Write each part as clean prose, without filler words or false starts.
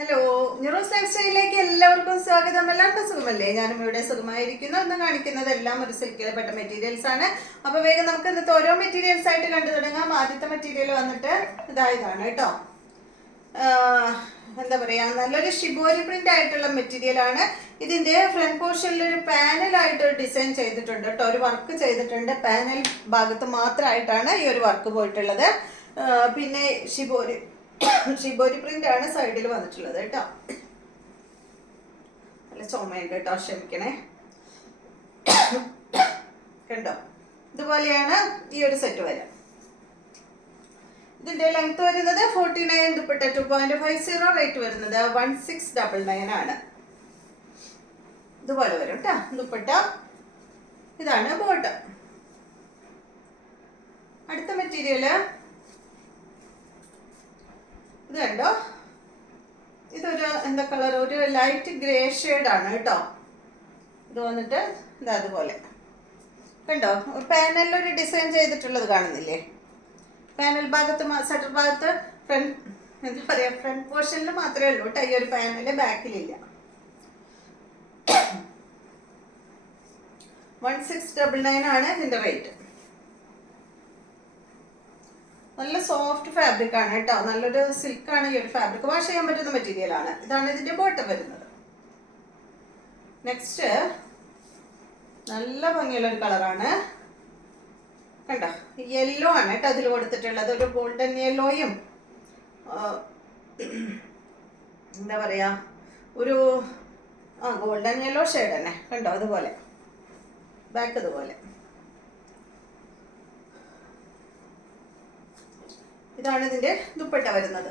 Hello, ന്യൂറോസ് life സ്റ്റൈലിലേക്ക് എല്ലാവർക്കും സ്വാഗതം. എല്ലാവർക്കും സുഖമല്ലേ? ഞാനും ഇവിടെ സുഖമായിരിക്കുന്നു. ഒന്ന് കാണിക്കുന്നത് എല്ലാം ഒരു സിൽക്കിൽ പെട്ട മെറ്റീരിയൽസ് ആണ്. അപ്പോൾ വേഗം നമുക്ക് ഇന്നത്തെ ഓരോ മെറ്റീരിയൽസ് ആയിട്ട് കണ്ടു തുടങ്ങാം. ആദ്യത്തെ മെറ്റീരിയൽ വന്നിട്ട് ഇതാണ് കേട്ടോ. എന്താ പറയുക, നല്ലൊരു ഷിബോരി പ്രിന്റ് ആയിട്ടുള്ള മെറ്റീരിയൽ ആണ്. ഇതിന്റെ ഫ്രണ്ട് പോർഷനിൽ ഒരു പാനലായിട്ട് ഡിസൈൻ ചെയ്തിട്ടുണ്ട് കേട്ടോ. ഒരു വർക്ക് ചെയ്തിട്ടുണ്ട്. പാനൽ ഭാഗത്ത് മാത്രമായിട്ടാണ് ഈ ഒരു വർക്ക് പോയിട്ടുള്ളത്. പിന്നെ ഷിബോരി പ്രിന്റ് ആണ് സൈഡിൽ വന്നിട്ടുള്ളത് കേട്ടോ. നല്ല ചുമയുണ്ട് കേട്ടോ, ക്ഷമിക്കണേ. കണ്ടോ, ഇതുപോലെയാണ് ഈ ഒരു സെറ്റ് വരിക. ഇതിന്റെ ലെങ്ത് വരുന്നത് 49, ദുപ്പട്ട 2.50, റേറ്റ് വരുന്നത് 1699 ആണ്. ഇതുപോലെ വരും കേട്ടോ ദുപ്പട്ട. ഇതാണ് ബോട്ടം. അടുത്ത മെറ്റീരിയല് ഇത് കണ്ടോ. ഇതൊരു എന്താ കളർ, ഒരു ലൈറ്റ് ഗ്രേ ഷെയ്ഡാണ് കേട്ടോ. ഇത് വന്നിട്ട് ഇതാ അതുപോലെ കണ്ടോ. പാനലിൽ ഒരു ഡിസൈൻ ചെയ്തിട്ടുള്ളത് കാണുന്നില്ലേ? പാനൽ ഭാഗത്ത്, സെറ്റർ ഭാഗത്ത്, എന്താ പറയുക, ഫ്രണ്ട് പോർഷനിൽ മാത്രമേ ഉള്ളൂ കേട്ടോ ഈ ഒരു പാനല്, ബാക്കിലില്ല. 1699 ആണ് ഇതിന്റെ റേറ്റ്. നല്ല സോഫ്റ്റ് ഫാബ്രിക് ആണ് കേട്ടോ. നല്ലൊരു സിൽക്കാണ് ഈ ഒരു ഫാബ്രിക്. വാഷ് ചെയ്യാൻ പറ്റുന്ന മെറ്റീരിയൽ ആണ്. ഇതാണ് ഇതിന്റെ ബോട്ടം വരുന്നത്. നെക്സ്റ്റ് നല്ല ഭംഗിയുള്ള ഒരു കളറാണ് കണ്ടോ. യെല്ലോ ആണ് കേട്ടോ അതിൽ കൊടുത്തിട്ടുള്ളത്. ഒരു ഗോൾഡൻ യെല്ലോയും എന്താ പറയാ, ഒരു ഗോൾഡൻ യെല്ലോ ഷെയ്ഡ് തന്നെ കണ്ടോ. അതുപോലെ ബാക്ക് അതുപോലെ. ഇതാണ് ഇതിന്റെ ദുപ്പട്ട വരുന്നത്.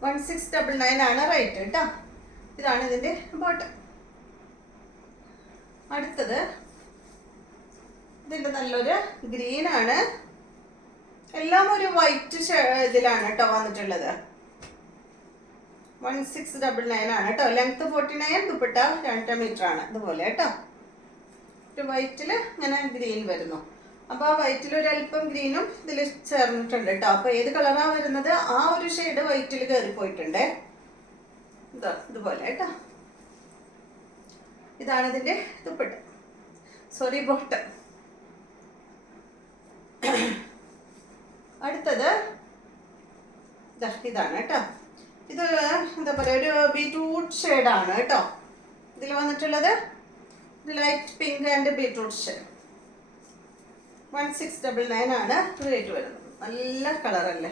1699 ആണ് റേറ്റ് കേട്ടോ. ഇതാണ് ഇതിന്റെ ബോട്ടം. അടുത്തത് ഇതിന്റെ നല്ലൊരു ഗ്രീൻ ആണ്. എല്ലാം ഒരു വൈറ്റ് ഇതിലാണ് കേട്ടോ വന്നിട്ടുള്ളത്. 1699 ആണ് കേട്ടോ. ലെങ്ത് 49, ദുപ്പട്ട 2 മീറ്റർ ആണ്. ഇതുപോലെ കേട്ടോ. ഒരു വൈറ്റില് ഇങ്ങനെ ഗ്രീൻ വരുന്നു. അപ്പോൾ ആ വൈറ്റിൽ ഒരല്പം ഗ്രീനും ഇതിൽ ചേർന്നിട്ടുണ്ട് കേട്ടോ. അപ്പോൾ ഏത് കളറാണ് വരുന്നത് ആ ഒരു ഷെയ്ഡ് വൈറ്റിൽ കയറിപ്പോയിട്ടുണ്ട്. ഇതുപോലെ കേട്ടോ. ഇതാണ് ഇതിന്റെ ദുപ്പട്ട, സോറി ബോട്ടം. അടുത്തത് ഇതാണ് കേട്ടോ. ഇത് എന്താ പറയുക, ഒരു ബീറ്റ്റൂട്ട് ഷെയ്ഡാണ് കേട്ടോ ഇതിൽ വന്നിട്ടുള്ളത്. Light pink and beetroot shade. 1699 ആണ് റേറ്റ് വരുന്നത്. നല്ല കളറല്ലേ.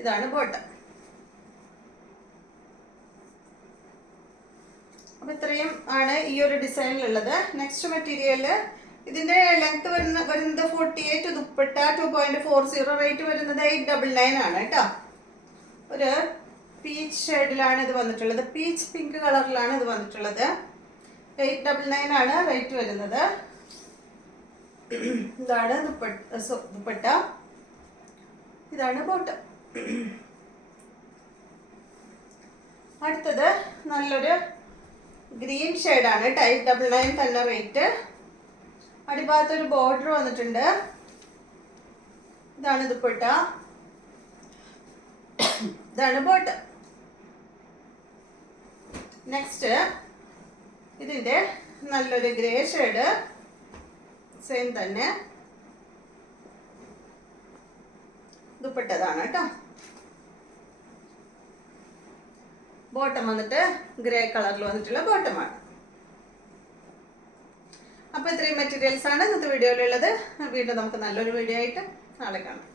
ഇതാണ് ബോട്ടം. അപ്പൊ ഇത്രയും ആണ് ഈ ഒരു ഡിസൈനിലുള്ളത്. നെക്സ്റ്റ് മെറ്റീരിയല് ഇതിന്റെ ലെങ്ത് വരുന്നത് 48, ദുപ്പട്ട 2.40, റേറ്റ് വരുന്നത് 899 ആണ് കേട്ടോ. ഒരു പീച്ച് ഷെയ്ഡിലാണ് ഇത് വന്നിട്ടുള്ളത്. പീച്ച് പിങ്ക് കളറിലാണ് ഇത് വന്നിട്ടുള്ളത്. 899 ആണ് റേറ്റ് വരുന്നത്. ഇതാണ് ദുപ്പട്ട. ഇതാണ് ബോട്ടം. അടുത്തത് നല്ലൊരു ഗ്രീൻ ഷെയ്ഡാണ്. 899 തന്നെ റേറ്റ്. അടിഭാഗത്ത് ഒരു ബോർഡർ വന്നിട്ടുണ്ട്. ഇതാണ് ദുപ്പട്ട. ഇതാണ് ബോട്ടം. നെക്സ്റ്റ് ഇതിന്റെ നല്ലൊരു ഗ്രേ ഷെയ്ഡ്, സെയിം തന്നെ ദുപ്പട്ടതാണ് കേട്ടോ. ബോട്ടം വന്നിട്ട് ഗ്രേ കളറിൽ വന്നിട്ടുള്ള ബോട്ടമാണ്. അപ്പൊ ഇത്രയും മെറ്റീരിയൽസ് ആണ് ഇന്നത്തെ വീഡിയോയിലുള്ളത്. വീണ്ടും നമുക്ക് നല്ലൊരു വീഡിയോ ആയിട്ട് നാളെ കാണാം.